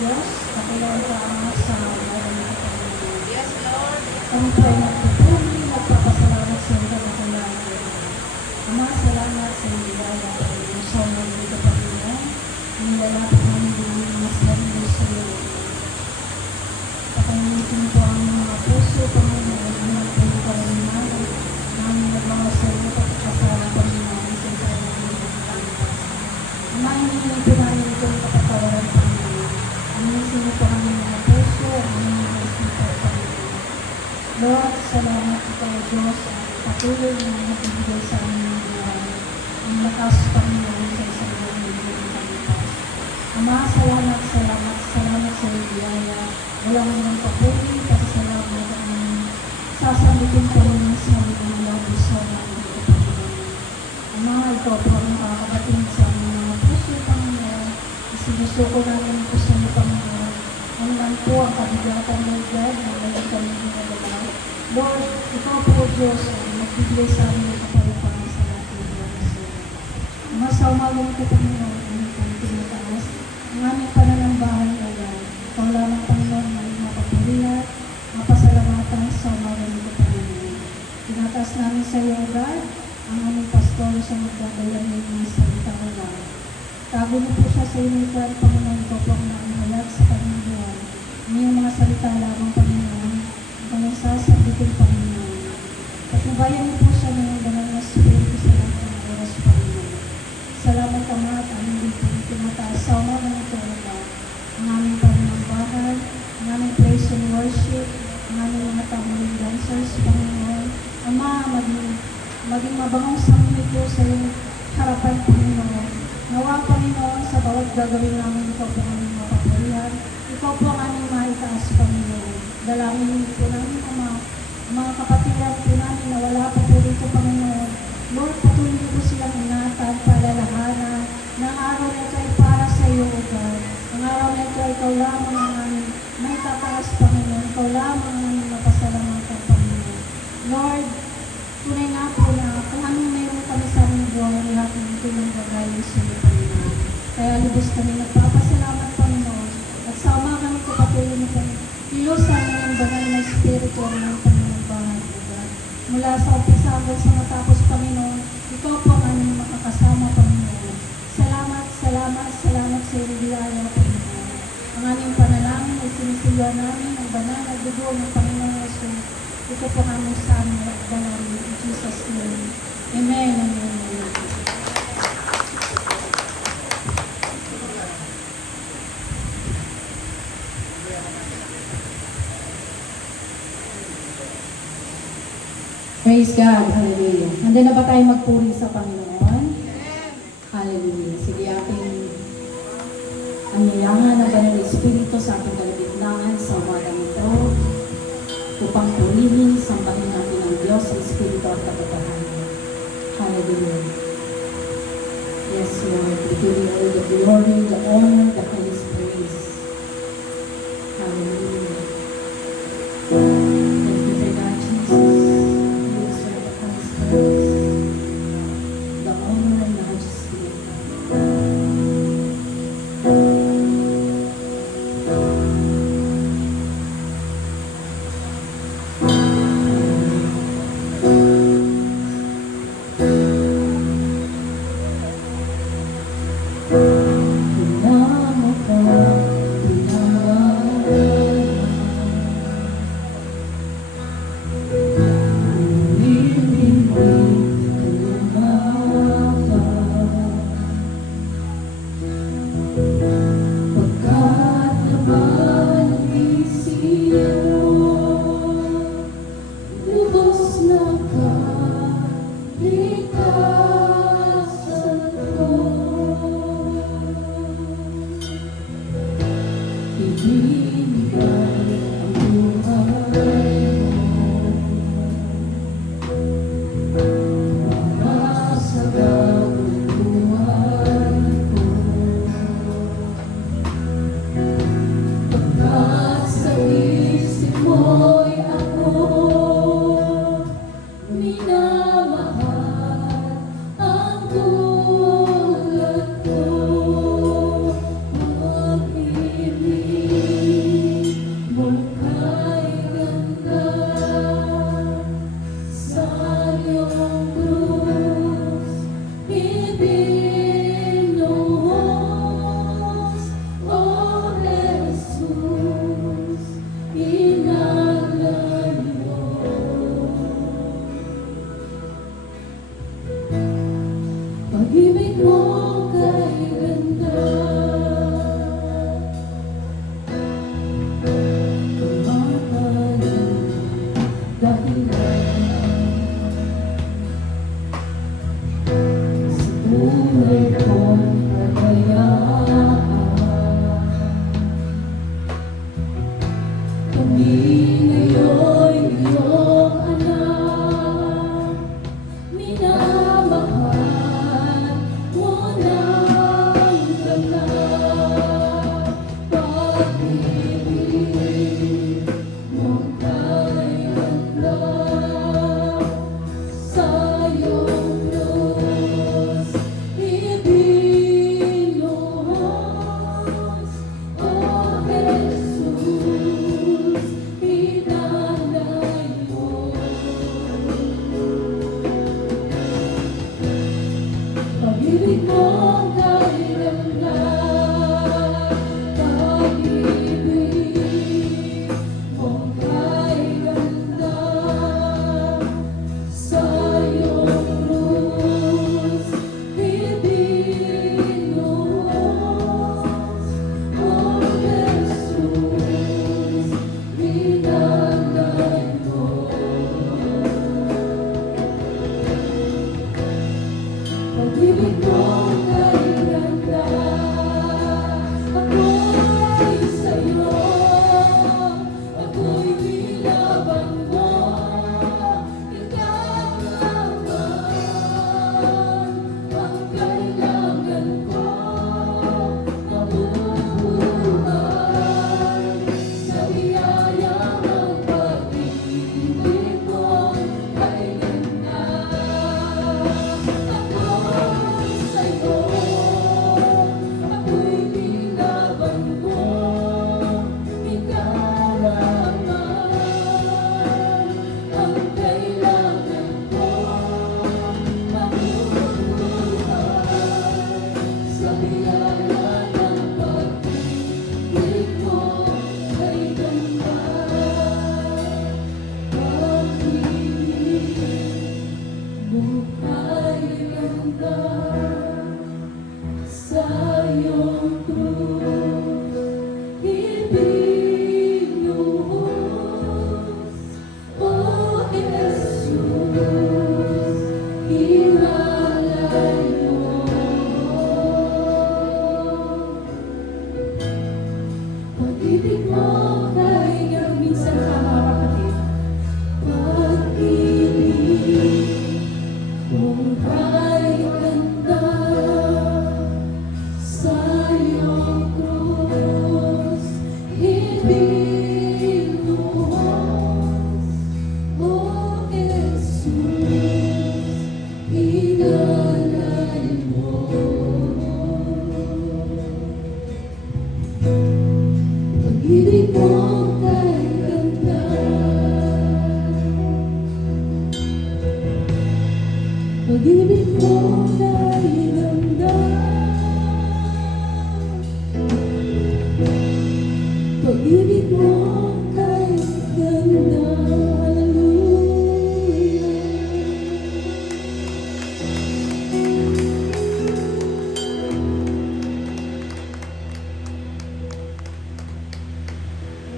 Diyos, kapilang ka sa bayan ng Panginoon. Yes, Lord. Kami po ay nagpupuli, nagpapasalamat sa iyo na kailangan. Ama, salamat sa iyo, Yaya, Panginoon. So, nandito, Panginoon. Nilalapit namin din mas lalo sa iyo. Patangilitin po ang mga puso, Panginoon. Ang po yung karamihan. Ang mga sa iyo, pagkakasala, Panginoon. Sa iyo, Panginoon. Ama, hindi po namin ito yung kapatawaran, Panginoon. Inisin po ang mga puso, ang mga isip po, Panginoon. Lord, salamat ito, Diyos, at patuloy na nagbibigay sa amin ng buhay. Ang lakas, Panginoon, sa isang buhay ng Panginoon. Ama, salamat sa iyo, Biyaya. Walang mga papuri, kasi salamat ang sasabitin po rin sa mga labis sa mga Panginoon. Ama, ikaw po ang makakabating sa aming mga puso, Panginoon. Isinusuko namin po sa iyo, Panginoon. Ano man po ang kabigatan ng God na ngayon kami ginagawa. Lord, ikaw po, Diyos, ang magbibigay sa amin ng kapalipan sa ating Diyos. Ama, sa umagang ko, Panginoon, ang kong tinataas, ang aming pananambahan, O God. Ikaw lamang, Panginoon, na mapapurihan, mapasalamatan sa umagang ko, Panginoon. Tinataas namin sa iyo, O God, ang aming pastor sa magdadala ng mga salita, O God. Tago niyo po siya sa inyong God, Panginoon, ikaw po ang nakahalag sa kanyang buwan. Ngayong mga salita lamang, Panginoon, ang kanyang sasabitin, Panginoon. Patnubayan niyo po siya ng banal na spirito sa lahat ng oras, Panginoon. Salamat, Ama, at aming tinataas sa umagang ito, O God. Ang aming pananambahan, ang aming praise and worship, ang aming mga tamaling dancers, Panginoon. Ama, maging mabangong samay po sa iyong harapan, Panginoon. Nawa, Panginoon, sa bawat gagawin namin, ikaw po ang aming mapapurihan. Ikaw po ang aming maitaas, Panginoon. Dalangin po namin, Ama, mga kapatiran po namin na wala pa po dito, Panginoon. Lord, patuloy po silang ingatan, palalahanan, na ang araw na ito ay para sa iyo, O God. Ang araw na ito ay ikaw lamang ang aming may tataas, Panginoon. Ikaw lamang ang aming mapasalamatan, Panginoon. Lord, tunay nga po na kung anong meron kami sa aming buhay, lahat ng ito yung gagaling sa iyo, Panginoon. Kaya lubos kami nagpapasalamat, Panginoon. At sa umaga nito patuloy mo kami ilusan ng ang banal na espiritu ng aming pananampahan, O God. Mula sa umpisa hanggang sa matapos, Panginoon, ikaw po ang aming makakasama, Panginoon. Salamat, salamat, salamat sa iyo, Biyaya, Panginoon. Ang aming panalangin ay sinisiya namin ang banal na dugo ng Panginoon Jesus. Ito po kami sa aming dalangin. In Jesus' name. Amen and amen. Praise God. Hallelujah. Handa na ba tayo magpuri sa Panginoon? Hallelujah. Sige ating anyayangan na banal na Espiritu sa ating kalagitnaan sa umagang ito upang purihin, sambahin natin ang Diyos sa Espiritu at katotohanan. Hallelujah. Yes, Lord. We give you all the glory, the honor, the highest praise. Hallelujah. Thank you for that, Jesus. You deserve the highest praise, the honor and the majesty of God. Tinamo ka, tinawagan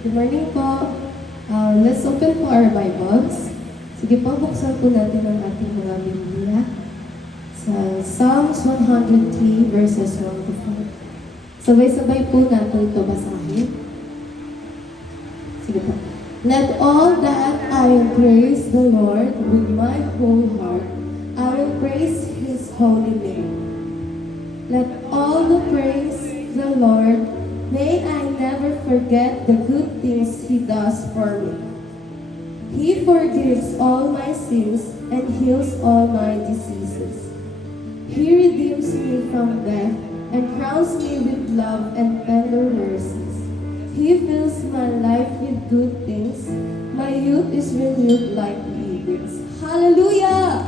Good morning po. Let's open po our Bibles. Sige po, buksan po natin ang ating mga Biblia sa Psalms 103 verses 1 to 4. Sabay-sabay po natin ito basahin. Sige po. Let all that I will praise the Lord with my whole heart. I will praise His holy name. Let all the praise the Lord. May I never forget the good things He does for me. He forgives all my sins and heals all my diseases. He redeems me from death and crowns me with love and tender mercies. He fills my life with good things. My youth is renewed like the eagles. Hallelujah!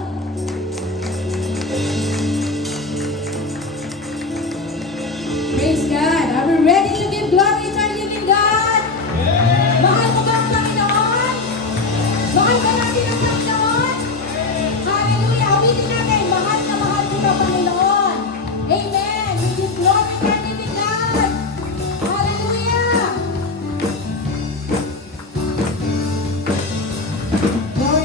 Praise God. Are we ready to give glory to our living God? Mahal mo ba ang Panginoon? Mahal ba natin ang Panginoon? Hallelujah. Awitin natin. Mahal na mahal mo ba ang Panginoon? Amen. We give glory to our living God. Hallelujah. Glory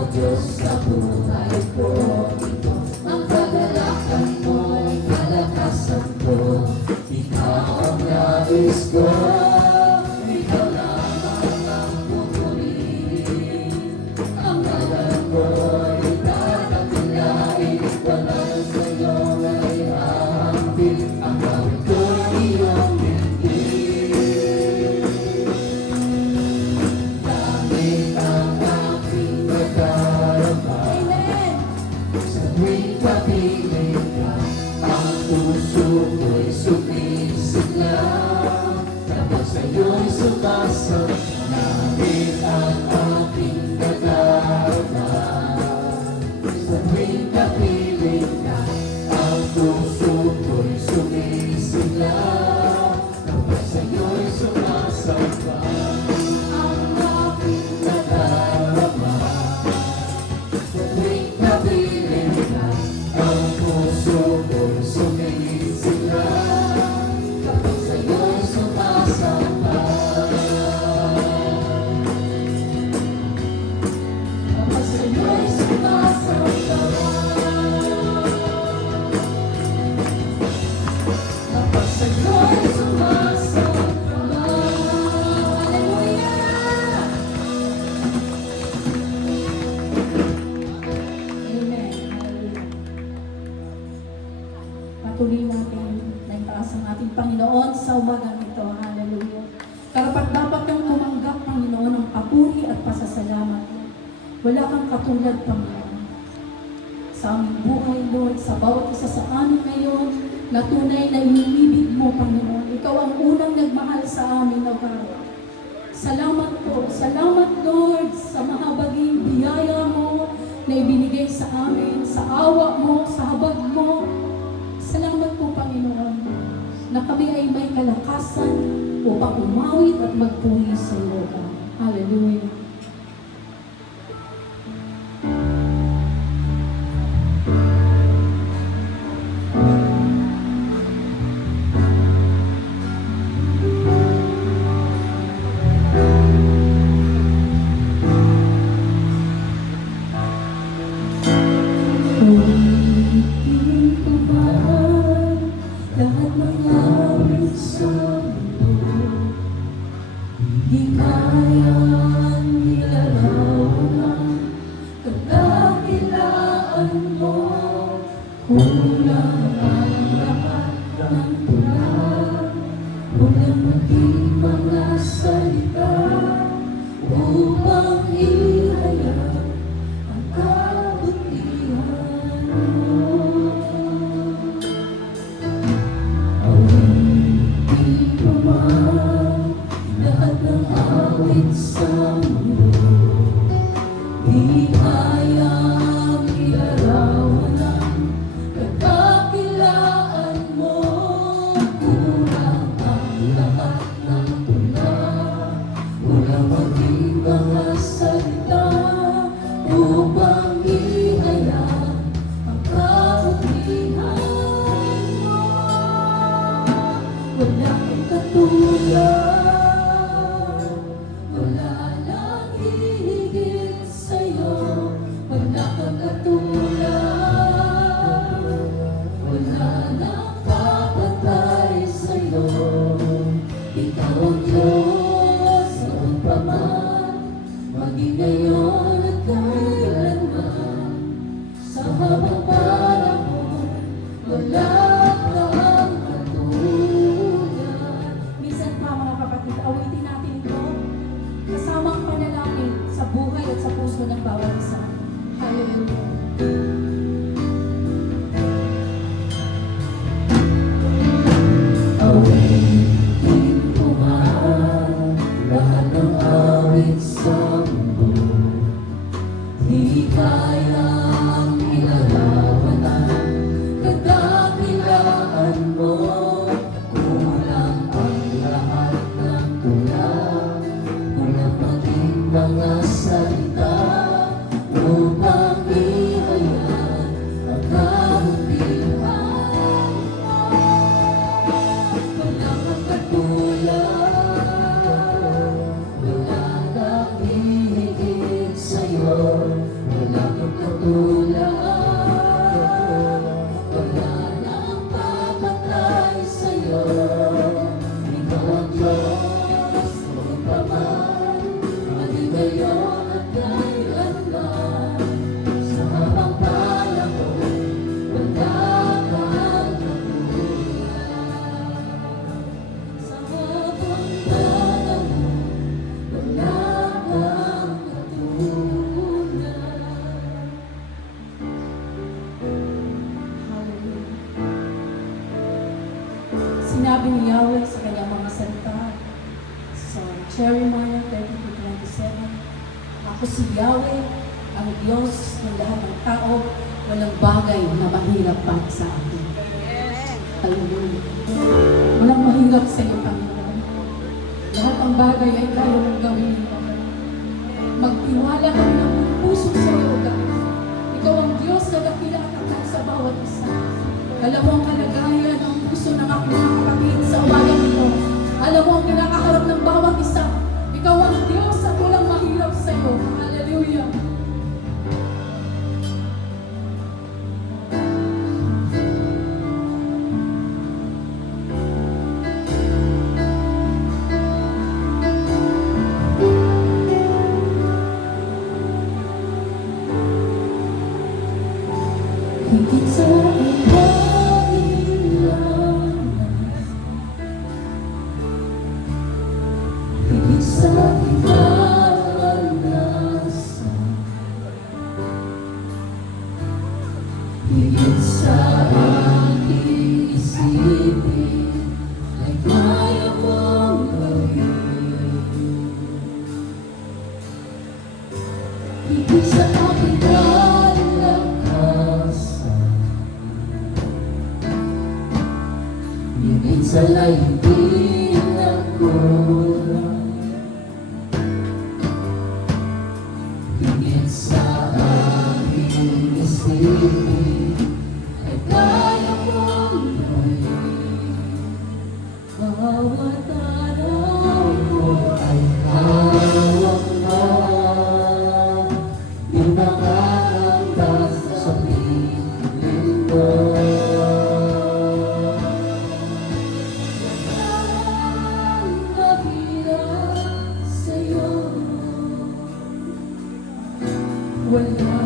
O Diyos sa buhay ko. Ang kagalakan mo'y kalakasan ko. Ikaw ang nais ko. Ikaw lamang ang pupurihin. Ang ngalan mo'y tatakilain. Walang sa'yo ay hahambing. Ang gawin ko'y iyong bigin. Langit ang aking nadarama. Amen. Sa tuwing kapiling ka, ang puso ko'y sumisigla. Kapag sa'yo'y sumasang, langit ang aking nadarama. Sa tuwing kapiling ka, ang puso ko'y sumisigla. Kapag sa'yo'y sumasamba, ang aking nadarama. Sa tuwing kapiling ka, ang puso ko'y sumisigla. Kapag sa'yo'y sumasamba, kapag sa'yo'y sumasamba, kapag sa'yo'y sumasamba. Hallelujah! Amen. Hallelujah. Patuloy natin na itaas ang ating Panginoon sa umagang ito. Hallelujah. Karapat-dapat kang tumanggap, Panginoon, ng papuri at pasasalamat mo. Wala kang katulad, Panginoon. Sa aming buhay, Lord, sa bawat isa sa amin ngayon, na tunay na iniibig mo, Panginoon. Ikaw ang unang nagmahal sa amin, O God. Salamat po. Salamat, Lord, sa mahabaging biyaya mo na ibinigay sa amin, sa awa mo, sa habag mo. Salamat po, Panginoon, na kami ay may kalakasan upang umawit at magpuri sa iyo, God. Hallelujah. Ulitin ko man lahat ng awit sa mundo. Di kayang ilarawan kadakilaan mo. Kulang ang lahat ng tulang, kulang maging mga salita upang ihayag ang kabutihan mo. Awitin ko man lahat ng awit sa mundo. Di kayang ilarawan ang kadakilaan mo. Kulang ang lahat ng tulang, kulang maging mga salita upang ihayag ang kabutihan mo. Wala kang katulad, wala nang hihigit sa'yo. Wala kang katulad, wala nang kapatay sa'yo. Ikaw ang Diyos noon pa man, maging ngayon at kailanman. Sa habang panahon, wala kang katulad. Minsan pa, mga kapatid, awitin natin ito kasamang panalangin sa buhay at sa puso ng bawat isa. Hallelujah. Awitin ko man lahat ng awit sa mundo. Di kayang ilarawan ang kadakilaan mo. Kulang ang lahat ng tulang, kulang maging mga salita upang ihayag ang kabutihan mo. Wala kang katulad, wala nang hihigit sa'yo. sinabi ni Yahweh sa kanyang mga salita sa Jeremiah 32:27, ako si Yahweh, ang Diyos ng lahat ng tao, walang bagay na mahirap para sa akin. Hallelujah. Walang mahirap sa iyo, Panginoon. Lahat ng bagay ay kaya mong gawin. Magtiwala kami ng buong puso sa iyo, God. Ikaw ang Diyos na dakila at tapat sa bawat isa. Alam mo ang kalagayan ng puso ng aking mga kapatid sa umagang ito. Alam mo ang kinakaharap ng bawat isa. Ikaw ang Diyos at walang mahirap sa iyo. Hallelujah. Higit sa ihahilan, higit sa ikaranasan, higit sa aking isipin, ay kaya mong gawin. Higit sa aking sa laibin ng kulang, higit sa aking isipin, ay kaya mong gawin. Bawat araw ko ay hawak na, di nakakanta sa piling ko. Wala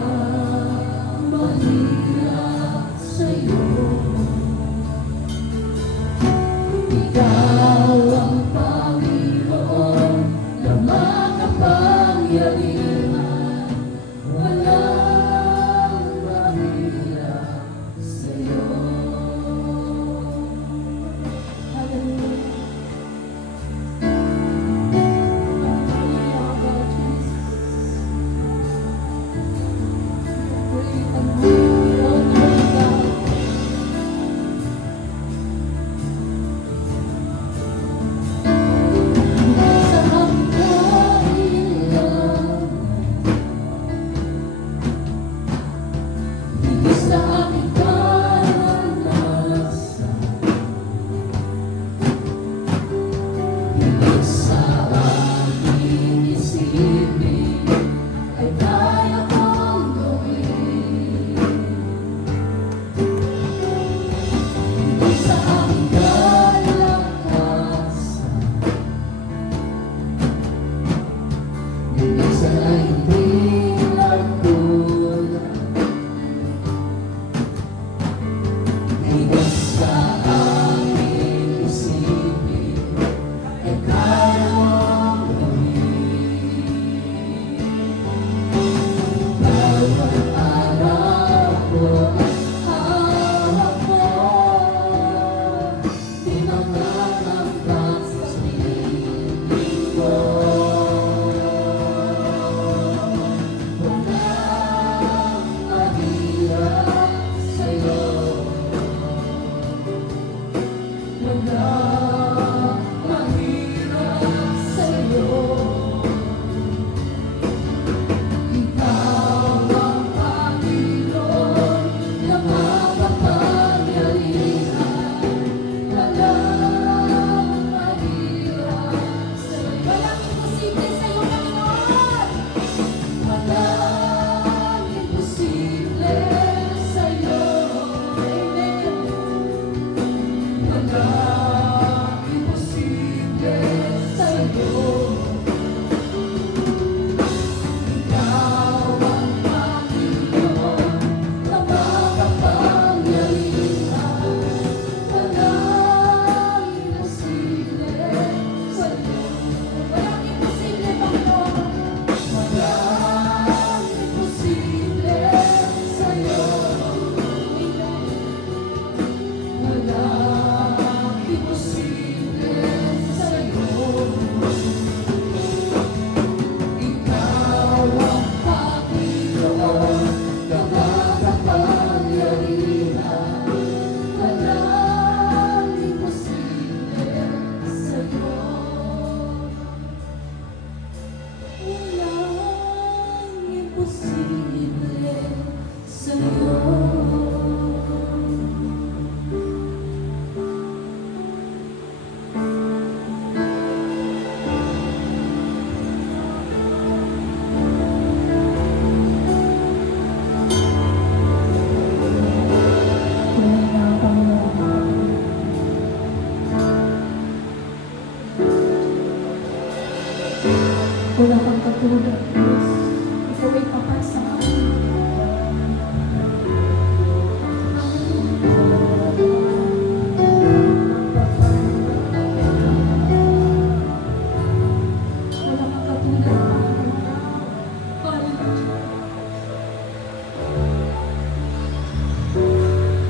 mahirap sa'yo. Ikaw ang Panginoon na makapangyarihan. Walang mahirap sa'yo. Hallelujah. Great and mighty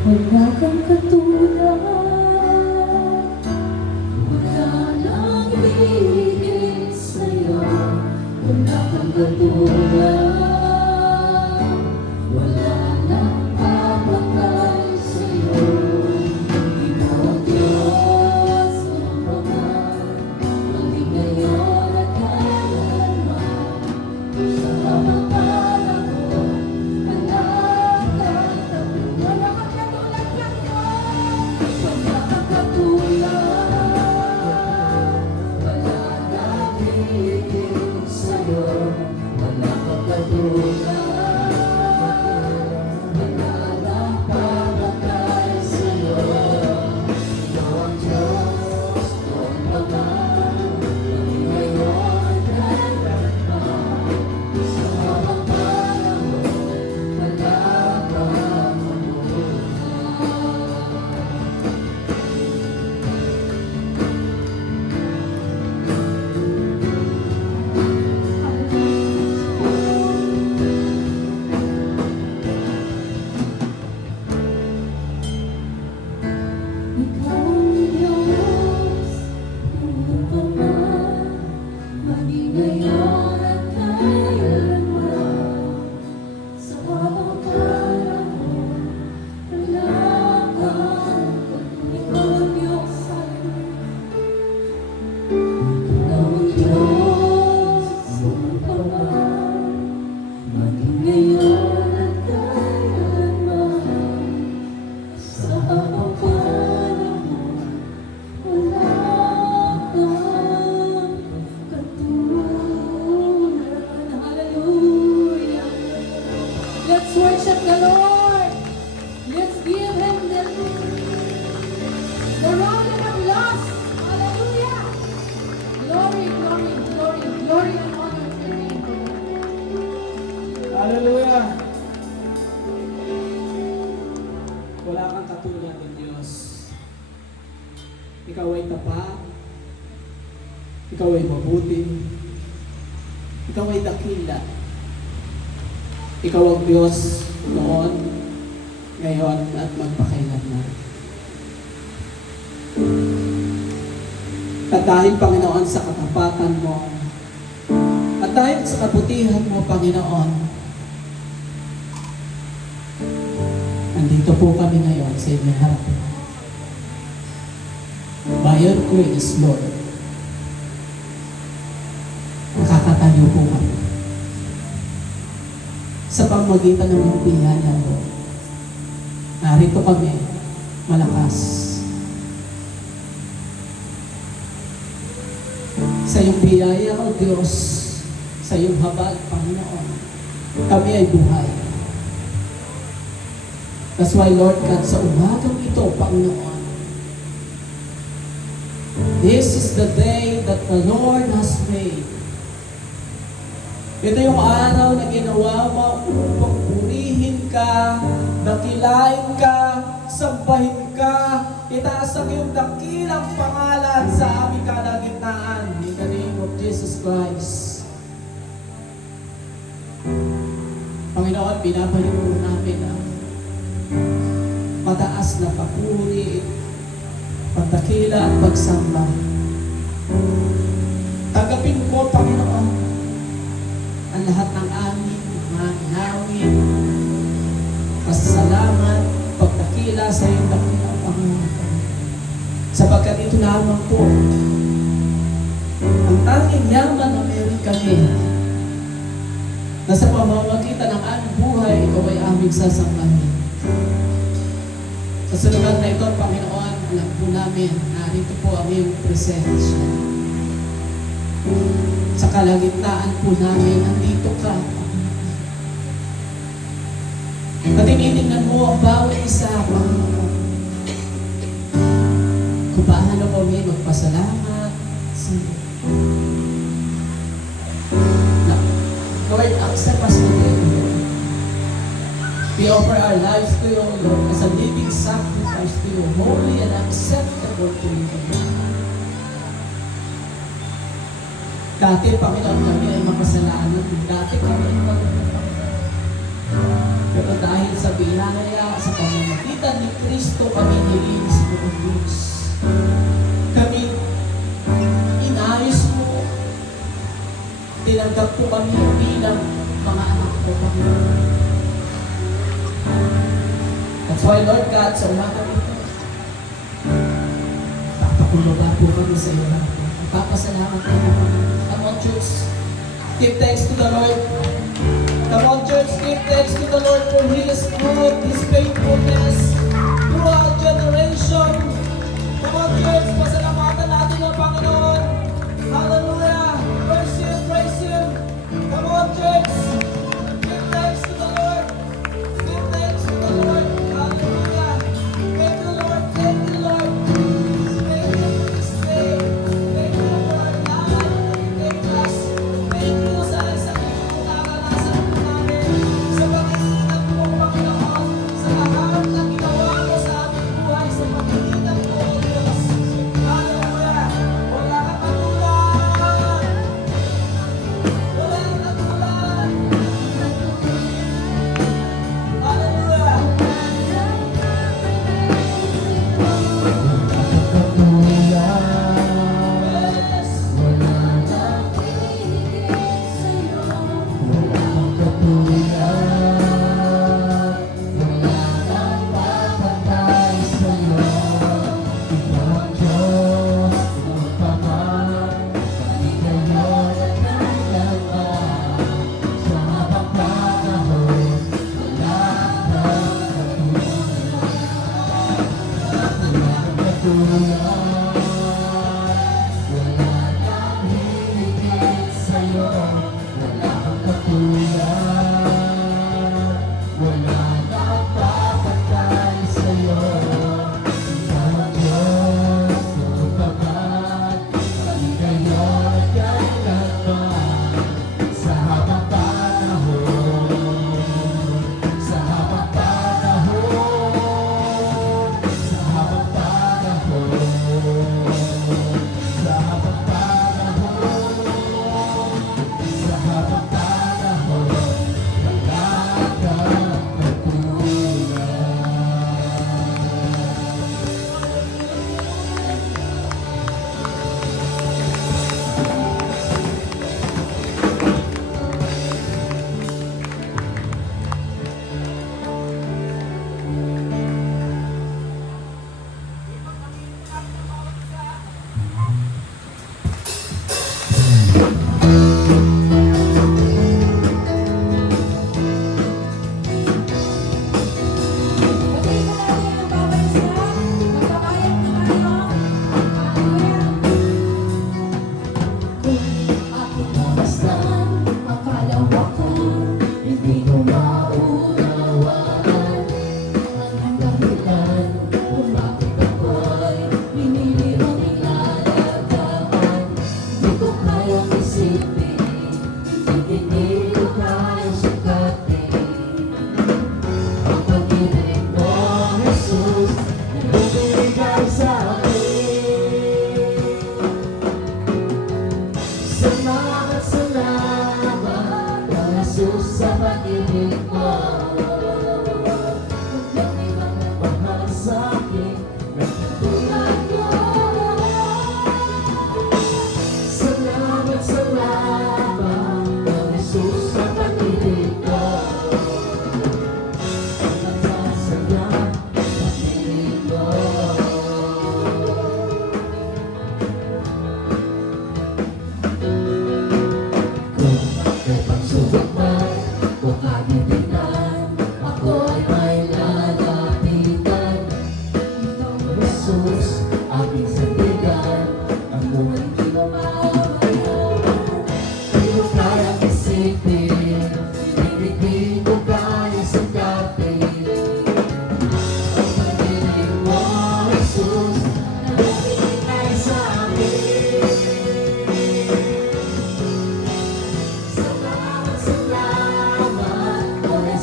Wala kang katulad, wala nang ibigay sa'yo. Wala kang katulad, wala nang papatay sa'yo. Ikaw ang Diyos ng Ama, maging ngayon at kailanman. Sa mga panahon, wala kang katulad. Wala kang katulad lang mo. Wala kang katulad, wala nang ibigay sa'yo. Wala kang katulad, wala nang papatay sa'yo. Ikaw ang Diyos ng Ama, maging ngayon at kailanman. Sa mga panahon, wala kang Ikaw ang Diyos ng Ama, maging ngayon at kailanman. Sa mga panahon, wala kang ikaw ang Diyos Ikaw ang Diyos ng Ama, maging ngayon at kailanman. Sa mga panahon, wala kang katulad. Hallelujah! Let's worship the Lord. Let's give Him the round of applause. Hallelujah! Glory, glory, glory, glory and honor to your name, Lord. Hallelujah! Wala kang katulad ng Diyos. Ikaw ay tapat. Ikaw ay mabuti. Ikaw ay dakila. Ikaw ang Diyos noon, ngayon, at magpakailanman. At dahil, Panginoon, sa katapatan mo, at dahil sa kabutihan mo, Panginoon, nandito po kami ngayon sa inyong harapan. By your grace, Lord, nakakatayo po kami. Sa pamamagitan ng iyong biyaya, Lord, narito kami, malakas. Sa iyong biyaya, O Diyos, sa iyong habag, Panginoon, kami ay buhay. That's why, Lord God, sa umagang ito, Panginoon, this is the day that the Lord has made. Ito yung araw na ginawa mo upang purihin ka, dakilain ka, sambahin ka, itaas ang iyong dakilang pangalan sa aming kalagitnaan. In the name of Jesus Christ. Panginoon, binabalik po namin ang mataas na papuri, pagdakila at pagsamba. Tanggapin mo, Panginoon, ang lahat ng aming mga inawin, pasasalamat, pagdakila sa iyong dakilang Panginoon. Sapagkat ito lamang po ang tanging yaman na meron kami, na sa pamamagitan ng aming buhay, ikaw ay aming sasambahin. Sa lugar na ito, Panginoon, alam po namin, narito po ang iyong presensya. Sa kalagitnaan po namin, nandito ka. At tinitingnan mo ang bawat isa, Panginoon. Kung paano kami magpasalamat sa iyo. Lord, accept us today, Lord. We offer our lives to you, Lord, as a living sacrifice to you, holy and acceptable to you. Dati, Panginoon, kami ay makasalanan. Dati kami ay Pero Pero dahil sa biyaya, sa pamamagitan ni Kristo, kami nilinis mo, O Diyos. Kami inayos mo. Tinanggap po kami bilang mga anak mo, Panginoon. That's why, Lord God, sa umaga ito, papakuloba po kami sa iyo. Papasalamat tayo, Panginoon. Come on, church. Give thanks to the Lord. Come on, church. Give thanks to the Lord for His good, His faithfulness throughout generation. Come on, church. Pasalamatan natin ang Panginoon. Hallelujah. Praise Him, praise Him. Come on, church. Give thanks to the Lord. Give thanks to the Lord. Hallelujah. Thank you, Lord. Thank you, Lord. Thank you for this day. Thank you for our life that you gave us. Thank you sa naranasan po namin. Sa pag-iingat mo, Panginoon. Sa lahat na ginawa mo sa aming buhay. Sa pag-iingat mo, O Diyos. Hallelujah. Wala kang katulad. Wala kang katulad. Hallelujah. Yes.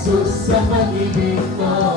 Jesus sa pag-ibig mo.